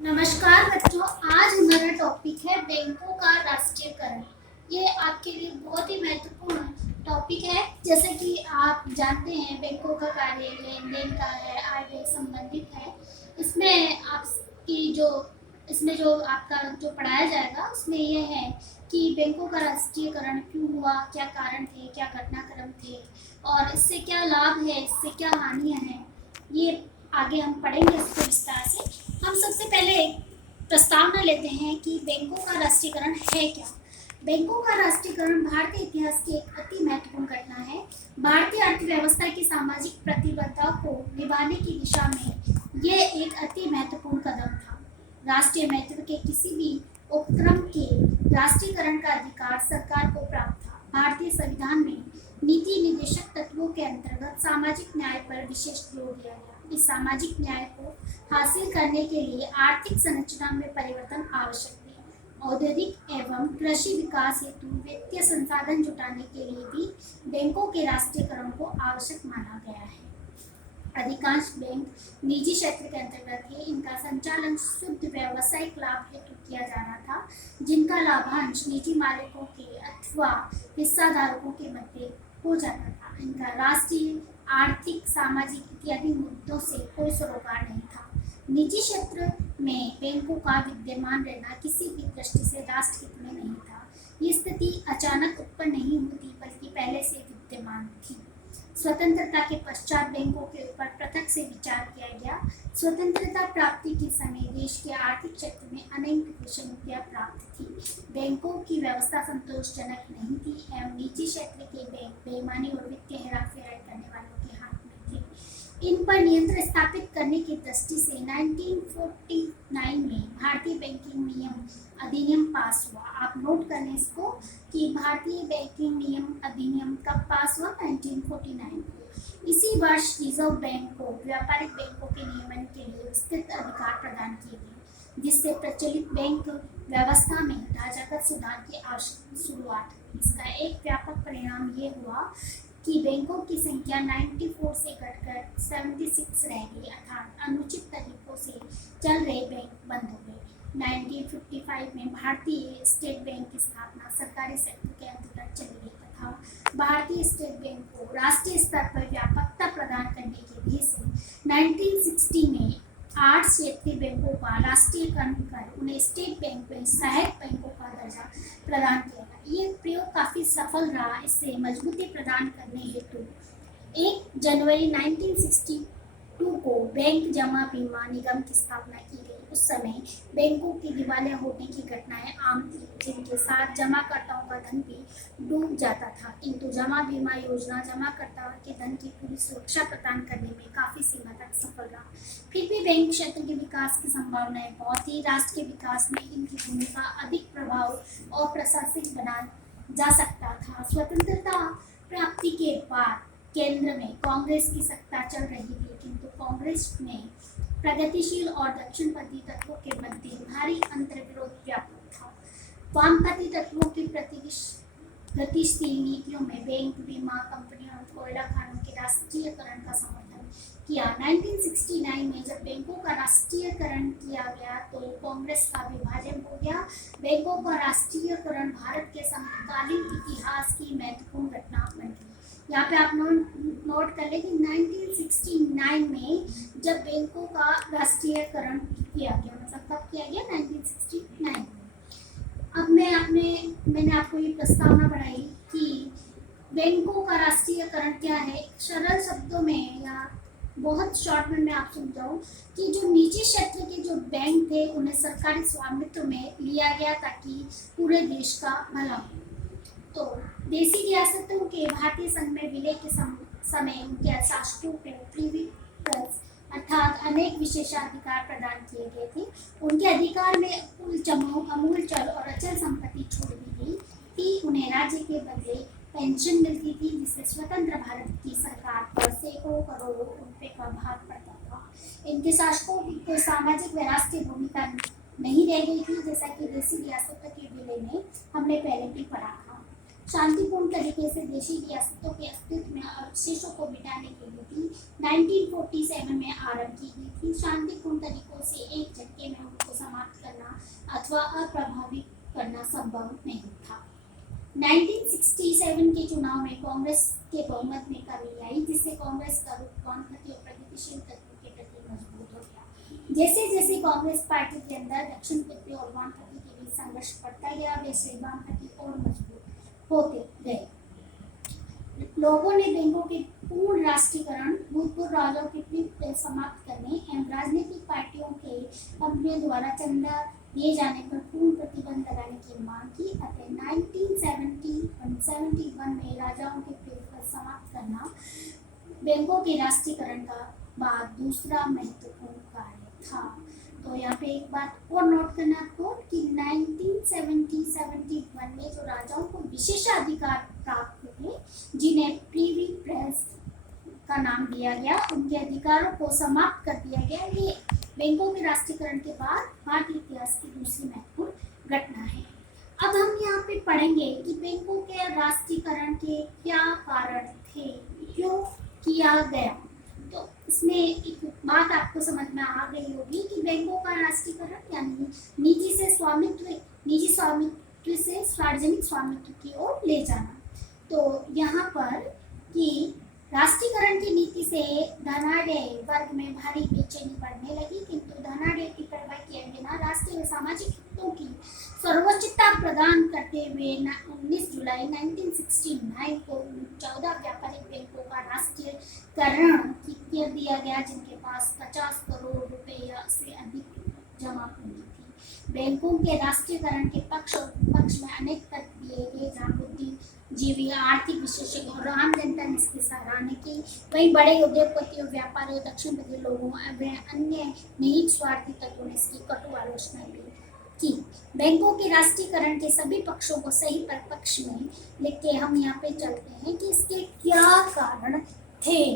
नमस्कार बच्चों, आज हमारा टॉपिक है बैंकों का राष्ट्रीयकरण। ये आपके लिए बहुत ही महत्वपूर्ण टॉपिक है। जैसे कि आप जानते हैं, बैंकों का कार्य लेन देन का है, आय व्यय संबंधित है। इसमें जो आपका जो पढ़ाया जाएगा उसमें यह है कि बैंकों का राष्ट्रीयकरण क्यों हुआ, क्या कारण थे, क्या घटनाक्रम थे और इससे क्या लाभ है, इससे क्या हानियां हैं, ये आगे हम पढ़ेंगे इसको विस्तार से। हम सबसे पहले प्रस्तावना लेते हैं कि बैंकों का राष्ट्रीयकरण है क्या। बैंकों का राष्ट्रीयकरण भारतीय इतिहास की एक अति महत्वपूर्ण घटना है। भारतीय अर्थव्यवस्था की सामाजिक प्रतिबद्धता को निभाने की दिशा में यह एक अति महत्वपूर्ण कदम था। राष्ट्रीय महत्व के किसी भी उपक्रम के राष्ट्रीयकरण का अधिकार सरकार को प्राप्त था। भारतीय संविधान में नीति निर्देशक तत्वों के अंतर्गत सामाजिक न्याय पर विशेष जोर दिया गया। इस सामाजिक न्याय को हासिल करने के लिए आर्थिक संरचना में परिवर्तन आवश्यक थे। औद्योगिक एवं कृषि विकास हेतु वित्तीय संसाधन जुटाने के लिए भी बैंकों के राष्ट्रीयकरण को आवश्यक माना गया है। अधिकांश बैंक निजी क्षेत्र के अंतर्गत है। इनका संचालन शुद्ध व्यावसायिक लाभ हेतु किया जा रहा था, जिनका लाभांश निजी मालिकों के अथवा हिस्साधारकों के मध्य हो जाता था। इनका राष्ट्रीय, आर्थिक, सामाजिक इत्यादि मुद्दों से कोई सरोकार नहीं था। निजी क्षेत्र में बैंकों का विद्यमान रहना किसी भी दृष्टि से राष्ट्र हित में नहीं था। ये स्थिति अचानक उत्पन्न नहीं हुई, बल्कि पहले से विद्यमान थी। स्वतंत्रता के पश्चात बैंकों के ऊपर पृथक से विचार किया गया। स्वतंत्रता प्राप्ति के समय देश के आर्थिक क्षेत्र में अनेक विषमताएं प्राप्त थी। बैंकों की व्यवस्था संतोषजनक नहीं थी एवं निजी क्षेत्र के बैंक बेईमानी और वित्तीय हेराफेरी करने वालों के हाथ में थे। इन पर नियंत्रण स्थापित करने की दृष्टि से 1949 में भारतीय बैंकिंग नियम अधिनियम पास हुआ। आप नोट कर लें इसको कि भारतीय बैंकिंग नियम अधिनियम कब पास हुआ, 1949 को। इसी वर्ष रिजर्व बैंक को व्यापारिक बैंकों के नियमन के लिए विस्तृत अधिकार प्रदान किए गए, जिससे प्रचलित बैंक व्यवस्था में ढांचागत सुधार की शुरुआत हुई। इसका एक व्यापक परिणाम ये हुआ कि बैंकों की संख्या 94 से घटकर 76 रह गई, अर्थात अनुचित तरीकों से चल रहे बैंक बंद हो गए। 1955 में भारतीय स्टेट बैंक की स्थापना सरकारी सेक्टर के अंतर्गत चली गई तथा भारतीय स्टेट बैंक को राष्ट्रीय स्तर पर व्यापकता प्रदान करने के लिए से 1960 में 8 क्षेत्रीय बैंकों का राष्ट्रीयकरण कर उन्हें स्टेट बैंक में सहायक बैंकों का दर्जा प्रदान किया गया। ये प्रयोग काफी सफल रहा। इससे मजबूती प्रदान करने हेतु 1 जनवरी 1962 को बैंक जमा बीमा निगम की स्थापना की गई। उस समय बैंकों की दिवालिया होने की घटनाएं आम थी, जिनके साथ जमाकर्ताओं का धन भी डूब जाता था, किंतु जमा बीमा योजना जमाकर्ताओं के धन की पूरी सुरक्षा प्रदान करने में काफी सीमा तक सफल रहा। फिर भी बैंक क्षेत्र के विकास की संभावनाएं बहुत ही। राष्ट्र के विकास में इनकी भूमिका अधिक प्रभाव और प्रशासनिक बना जा सकता था। स्वतंत्रता प्राप्ति के बाद केंद्र में कांग्रेस की सत्ता चल रही थी, किंतु कांग्रेस में प्रगतिशील और दक्षिणपंथी तत्वों के मध्य भारी अंतर्विरोध व्यापक था। वामपंथी तत्वों की गतिशील नीतियों में बैंक, बीमा कंपनियों और कोयला खानों के राष्ट्रीयकरण का समर्थन किया। 1969 में जब बैंकों का राष्ट्रीयकरण किया गया तो कांग्रेस का विभाजन हो गया। बैंकों का राष्ट्रीयकरण भारत के समकालीन इतिहास की महत्वपूर्ण घटना बन गई। यहाँ पे आप नोट कर लें कि 1969 में जब बैंकों का राष्ट्रीयकरण किया गया, मतलब कब किया गया, 1969। अब मैंने आपको ये प्रस्तावना बढ़ाई कि बैंकों का राष्ट्रीयकरण क्या है। सरल शब्दों में या बहुत शॉर्ट में मैं आप समझाऊं कि जो निजी क्षेत्र के जो बैंक थे उन्हें सरकारी स्वामित्व में लिया गया ताकि पूरे देश का भला हो। तो देशी रियासतों के भारतीय संघ में विलय के समय उनके शासकों को प्रीवी प्रेस अर्थात अनेक विशेषाधिकार प्रदान किए गए थे। उनके अधिकार में अमूल चल और अचल संपत्ति छोड़ दी गई थी। उन्हें राज्य के बदले पेंशन मिलती थी, जिससे स्वतंत्र भारत की सरकार पर सैकड़ों करोड़ों रुपए का भार पड़ता था। इनके शासकों की सामाजिक व राष्ट्रीय भूमिका नहीं रह गई थी, जैसा कि देशी रियासतों के विलय में हमने पहले भी पढ़ा था। शांतिपूर्ण तरीके से देशी रियासतों के अस्तित्व में अवशेषों को मिटाने की नीति 1947 में आरंभ की गई थी। शांतिपूर्ण तरीकों से एक झटके में उनको अथवा अप्रभावित करना संभव नहीं था। 1967 के चुनाव में कांग्रेस के बहुमत में कमी आई, जिससे कांग्रेस का रुख वामपंथी और प्रगतिशील तत्वों के प्रति मजबूत हो गया। जैसे जैसे कांग्रेस पार्टी के अंदर दक्षिणपंथी और वामपंथी के बीच संघर्ष बढ़ता गया, वैसे वामपंथी और मजबूत होते गए। लोगों ने बैंकों के पूर्ण राष्ट्रीयकरण, भूतपूर्व राजाओं की प्रीति समाप्त करने एवं राजनीतिक पार्टियों के कंपनियों द्वारा चंदा दिए जाने पर पूर्ण प्रतिबंध लगाने की मांग की। अतः 1971 में राजाओं के प्रीति समाप्त करना बैंकों के राष्ट्रीयकरण का बाद दूसरा महत्वपूर्ण कार्य था। तो यहाँ पे एक बात और नोट करना आपको कि 1971 में जो राजाओं को विशेषाधिकार प्राप्त हुए, जिन्हें प्रीवी प्रेस का नाम दिया गया, उनके अधिकारों को समाप्त कर दिया गया। ये बैंकों के राष्ट्रीयकरण के बाद भारतीय इतिहास की दूसरी महत्वपूर्ण घटना है। अब हम यहाँ पे पढ़ेंगे कि बैंकों के राष्ट्रीयकरण के क्या कारण थे, क्यों किया गया। तो इसमें एक बात आपको समझ में आ गई होगी कि बैंकों का राष्ट्रीयकरण यानी निजी स्वामित्व से सार्वजनिक स्वामित्व की ओर ले जाना। तो यहाँ पर कि राष्ट्रीयकरण की नीति से धनाढ्य वर्ग में भारी बेचैनी बढ़ने लगी, किंतु धनाढ्य की परवाह किए बिना राष्ट्रीय व सामाजिक हितों की सर्वोच्चता प्रदान करते हुए 19 जुलाई 1969 को 14 व्यापारिक बैंकों का राष्ट्रीयकरण कर दिया गया, जिनके पास 50 करोड़ रुपए से अधिक जमा पूंजी थी। बैंकों के राष्ट्रीयकरण के पक्ष और विपक्ष में अनेक तर्क दिए गए, जहाँ बुद्धिजीवी, आर्थिक विशेषज्ञ और आम जनता ने इसकी सराहना की। वहीं बड़े उद्योगपतियों, व्यापारियों, दक्षिणपंथी लोगों व अन्य निहित स्वार्थी तत्वों ने इसकी कटु आलोचना भी की। बैंकों के राष्ट्रीयकरण के सभी पक्षों को सही पक्ष में लेके हम यहाँ पे चलते हैं कि इसके क्या कारण थे।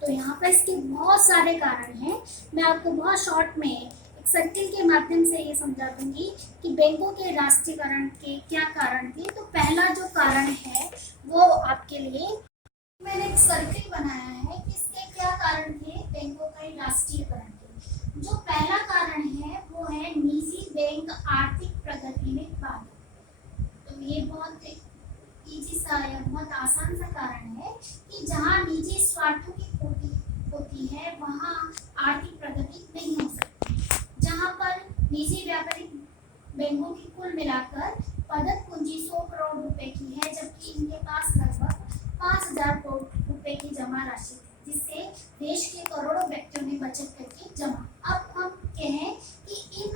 तो यहाँ पर इसके बहुत सारे कारण हैं। मैं आपको बहुत शॉर्ट में एक सर्किल के माध्यम से ये समझा दूंगी कि बैंकों के राष्ट्रीयकरण के क्या कारण थे। तो पहला जो कारण है वो आपके लिए मैंने एक सर्किल बनाया है कि इसके क्या कारण थे बैंकों के राष्ट्रीयकरण के। जो पहला कारण है वो है निजी बैंक आर्थिक प्रगति में बाधा। तो ये बहुत इजी सा या बहुत आसान सा कारण है कि जहाँ निजी स्वार्थों की पूर्ति होती है वहाँ आर्थिक प्रगति नहीं हो सकती। जहाँ पर निजी व्यापारिक बैंकों की कुल मिलाकर पदक पूंजी 100 करोड़ रुपए की है, जबकि इनके पास लगभग 5000 करोड़ रुपए की जमा राशि थी, जिससे देश के करोड़ों व्यक्तियों ने बचत करके जमा। अब हम कहें कि इन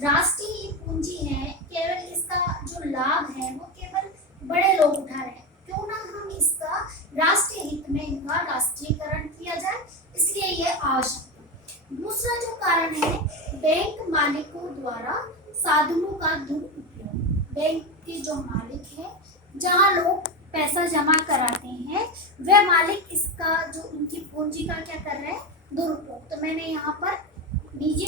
राष्ट्रीय पूंजी है, केवल इसका जो लाभ है वो केवल बड़े लोग उठा रहे हैं, क्यों ना हम इसका राष्ट्रीय हित में इनका राष्ट्रीयकरण किया जाए, इसलिए ये आवश्यक है। दूसरा जो कारण है बैंक मालिकों द्वारा साधनों का दुरुपयोग। बैंक के जो मालिक है, जहाँ लोग पैसा जमा कराते हैं, वह मालिक इसका जो उनकी पूंजी का क्या कर रहे हैं, दुरुपयोग। तो मैंने यहाँ पर निजी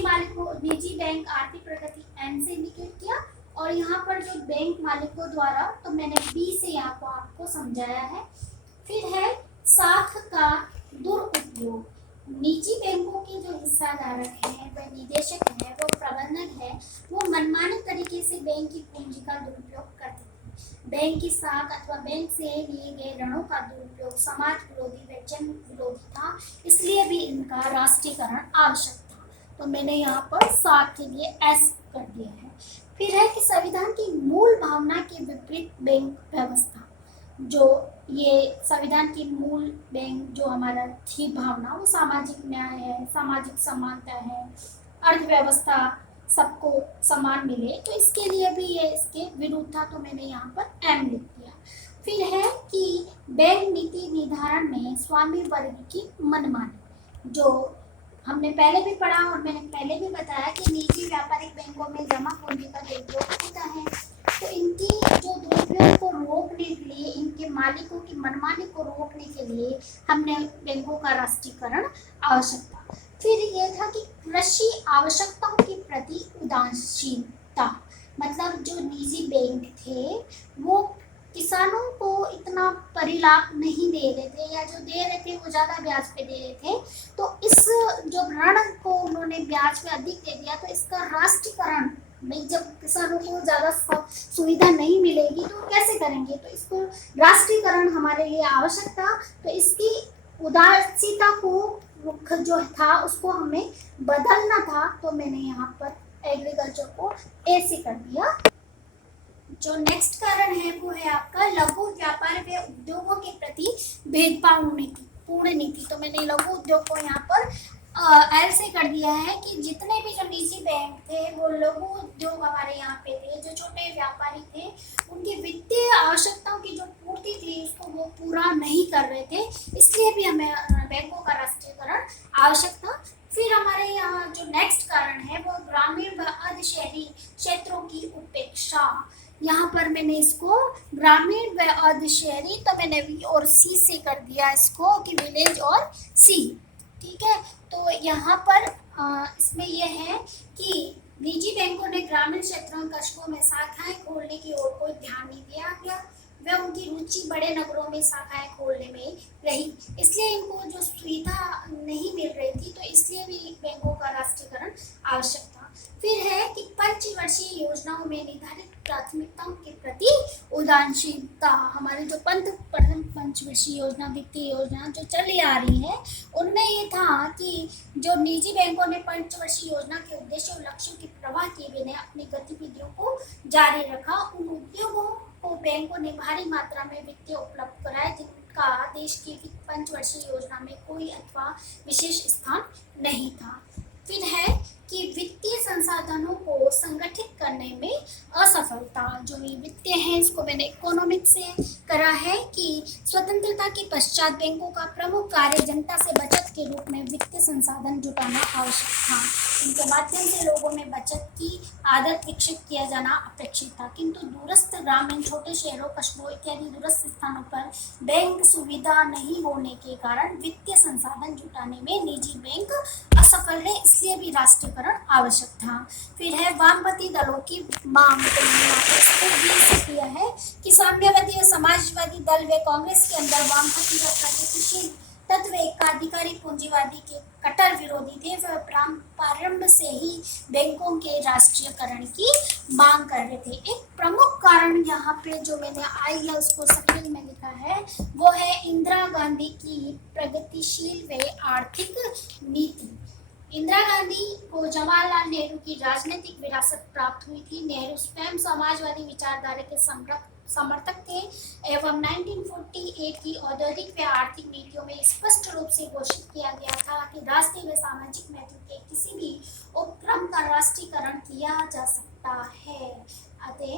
बैंक आर्थिक प्रगति एन से इंडिकेट किया, और यहाँ पर जो बैंक मालिकों द्वारा, तो मैंने बी से यहाँ को आपको समझाया है। फिर है साख का दुरुपयोग। निजी बैंकों के जो हिस्साधारक हैं, वह निदेशक हैं, वो प्रबंधक है, वो मनमाने तरीके से बैंक की पूंजी का दुरुपयोग करते थे। बैंक की साख अथवा बैंक से लिए गए ऋणों का दुरुपयोग समाज विरोधी व जन विरोधी था, इसलिए भी इनका राष्ट्रीयकरण आवश्यक था। तो मैंने यहाँ पर साख के लिए एस कर दिया है। फिर है कि संविधान की मूल भावना के विपरीत बैंक व्यवस्था। जो ये संविधान की मूल बैंक जो हमारा थी भावना, वो सामाजिक न्याय है, सामाजिक समानता है, अर्थव्यवस्था सबको समान मिले, तो इसके लिए भी ये इसके विरुद्ध था। तो मैंने यहाँ पर एम लिख दिया। फिर है कि बैंक नीति निर्धारण में स्वामी वर्ग की मनमानी। जो हमने पहले भी पढ़ा और मैंने पहले भी बताया कि निजी व्यापारिक बैंकों में जमा पूंजी का दुरुपयोग होता है, तो इनकी जो दुरुपयोग को रोकने के लिए, इनके मालिकों की मनमानी को रोकने के लिए हमने बैंकों का राष्ट्रीयकरण आवश्यक था। फिर यह था कि कृषि आवश्यकताओं के प्रति उदासीनता। मतलब जो निजी बैंक थे वो किसानों को इतना परिलाभ नहीं दे रहे थे, या जो दे रहे थे वो ज़्यादा ब्याज पे दे रहे थे। तो इस जो ऋण को उन्होंने ब्याज पे अधिक दे दिया, तो इसका राष्ट्रीयकरण जब किसानों को ज़्यादा सुविधा नहीं मिलेगी तो कैसे करेंगे, तो इसको राष्ट्रीयकरण हमारे लिए आवश्यक था। तो इसकी उदासीनता को रुख जो था उसको हमें बदलना था, तो मैंने यहाँ पर एग्रीकल्चर को ऐसे कर दिया। जो नेक्स्ट कारण है वो है आपका लघु व्यापार व उद्योगों के प्रति भेदभाव नीति, पूर्ण नीति। तो मैंने लघु उद्योग को यहाँ पर ऐसे कर दिया है कि जितने भी जो निजी बैंक थे वो लघु उद्योग हमारे यहाँ पे थे, जो छोटे व्यापारी थे उनकी वित्तीय आवश्यकताओं की जो पूर्ति थी उसको वो पूरा नहीं कर रहे थे, इसलिए भी हमें बैंकों का राष्ट्रीयकरण आवश्यक था। फिर हमारे यहाँ जो नेक्स्ट कारण है वो ग्रामीण व अर्ध शहरी क्षेत्रों की उपेक्षा। यहाँ पर मैंने इसको ग्रामीण व अर्ध शहरी, तो मैंने वी और सी से कर दिया इसको कि विलेज और सी, ठीक है। तो यहाँ पर इसमें यह है कि निजी बैंकों ने ग्रामीण क्षेत्रों कस्बों में शाखाएं खोलने की ओर कोई ध्यान नहीं दिया गया, वह उनकी रुचि बड़े नगरों में शाखाएं खोलने में रही, इसलिए इनको जो सुविधा नहीं मिल रही थी, तो इसलिए भी बैंकों का राष्ट्रीयकरण आवश्यक था। फिर है कि पंचवर्षीय योजनाओं में निर्धारित प्राथमिकताओं के प्रति उदासीनता। हमारी जो पंचवर्षीय योजना, वित्तीय योजना जो चली आ रही है उनमें ये था कि जो निजी बैंकों ने पंचवर्षीय योजना के उद्देश्य और लक्ष्यों की परवाह किए बिना अपनी गतिविधियों को जारी रखा। उन उद्योगों को बैंकों ने भारी मात्रा में वित्तीय उपलब्ध कराया जिनका देश की पंचवर्षीय योजना में कोई अथवा विशेष स्थान नहीं था। फिर है कि वित्तीय संसाधनों को संगठित करने में असफलता। जो ये वित्तीय है इसको मैंने इकोनॉमिक्स से करा है कि स्वतंत्रता के पश्चात बैंकों का प्रमुख कार्य जनता से बचत के रूप में वित्तीय संसाधन जुटाना आवश्यक था। इनके माध्यम से लोगों में बचत की आदत विकसित किया जाना अपेक्षित था, किंतु दूरस्थ ग्रामीण छोटे शहरों कस्बों इत्यादि दूरस्थ स्थानों पर बैंक सुविधा नहीं होने के कारण वित्तीय संसाधन जुटाने में निजी बैंक असफल है, इसलिए भी राष्ट्रीयकरण आवश्यक था। फिर है वामपंथी दलों की मांग। तो इसको किया है कि साम्यवादी व समाजवादी दल व कांग्रेस के अंदर वामपंथी व प्रगतिशील तत्व एकाधिकारी पूंजीवादी के कट्टर विरोधी थे, वह प्रारंभ से ही बैंकों के राष्ट्रीयकरण की मांग कर रहे थे। एक प्रमुख कारण यहाँ पे जो मैंने आई है उसको सर्किल में लिखा है वो है इंदिरा गांधी की प्रगतिशील व आर्थिक नीति। इंदिरा गांधी को जवाहरलाल नेहरू की राजनीतिक विरासत प्राप्त हुई थी। नेहरू स्वयं समाजवादी विचारधारा के समर्थक थे एवं 1948 की औद्योगिक व आर्थिक नीतियों में स्पष्ट रूप से घोषित किया गया था कि राष्ट्रीय व सामाजिक महत्व के किसी भी उपक्रम का राष्ट्रीयकरण किया जा सकता है। अतः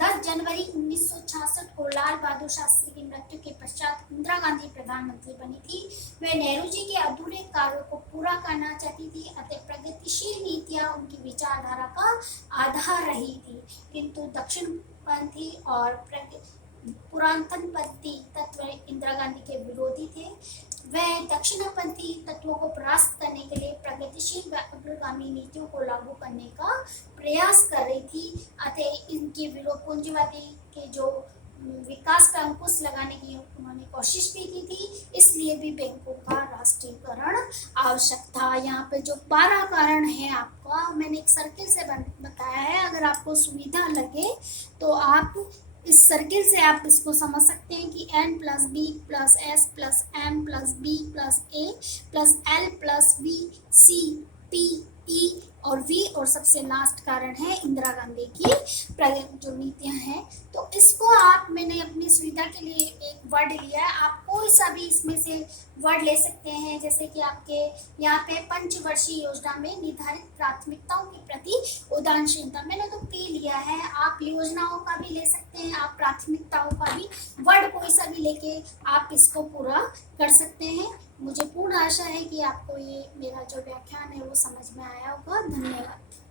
10 जनवरी 1966 को लाल बहादुर शास्त्री की मृत्यु के पश्चात इंदिरा गांधी प्रधानमंत्री बनी थी। वे नेहरू जी के अधूरे कार्यों को पूरा करना चाहती थी, अतः प्रगतिशील नीतियां उनकी विचारधारा का आधार रही थी, किंतु दक्षिणपंथी और पुरातनपंथी तत्व इंदिरा गांधी के विरोधी थे। वह दक्षिणपंथी तत्वों को परास्त करने के लिए प्रगतिशील व अग्रगामी नीतियों को लागू करने का प्रयास कर रही थी, अतः इनके विरोध पूंजीवादी के जो विकास पर अंकुश लगाने की उन्होंने कोशिश भी की थी, इसलिए भी बैंकों का राष्ट्रीयकरण आवश्यक था। यहाँ पे जो 12 कारण है आपका मैंने एक सर्किल से बताया है, अगर आपको सुविधा लगे तो आप इस सर्किल से आप इसको समझ सकते हैं कि n plus b plus s plus m plus b plus a plus l plus v c p e और वी और सबसे लास्ट कारण है इंदिरा गांधी की जो नीतियां हैं। तो इसको आप मैंने अपनी सुविधा के लिए एक वर्ड लिया है, आप कोई सा भी इसमें से वर्ड ले सकते हैं, जैसे कि आपके यहाँ पे पंचवर्षीय योजना में निर्धारित प्राथमिकताओं के प्रति उदासीनता, मैंने तो पी लिया है। आप योजनाओं का भी ले सकते हैं, आप प्राथमिकताओं का भी वर्ड कोई सा भी लेके आप इसको पूरा कर सकते हैं। मुझे पूर्ण आशा है कि आपको ये मेरा जो व्याख्यान है वो समझ में आया होगा। धन्यवाद।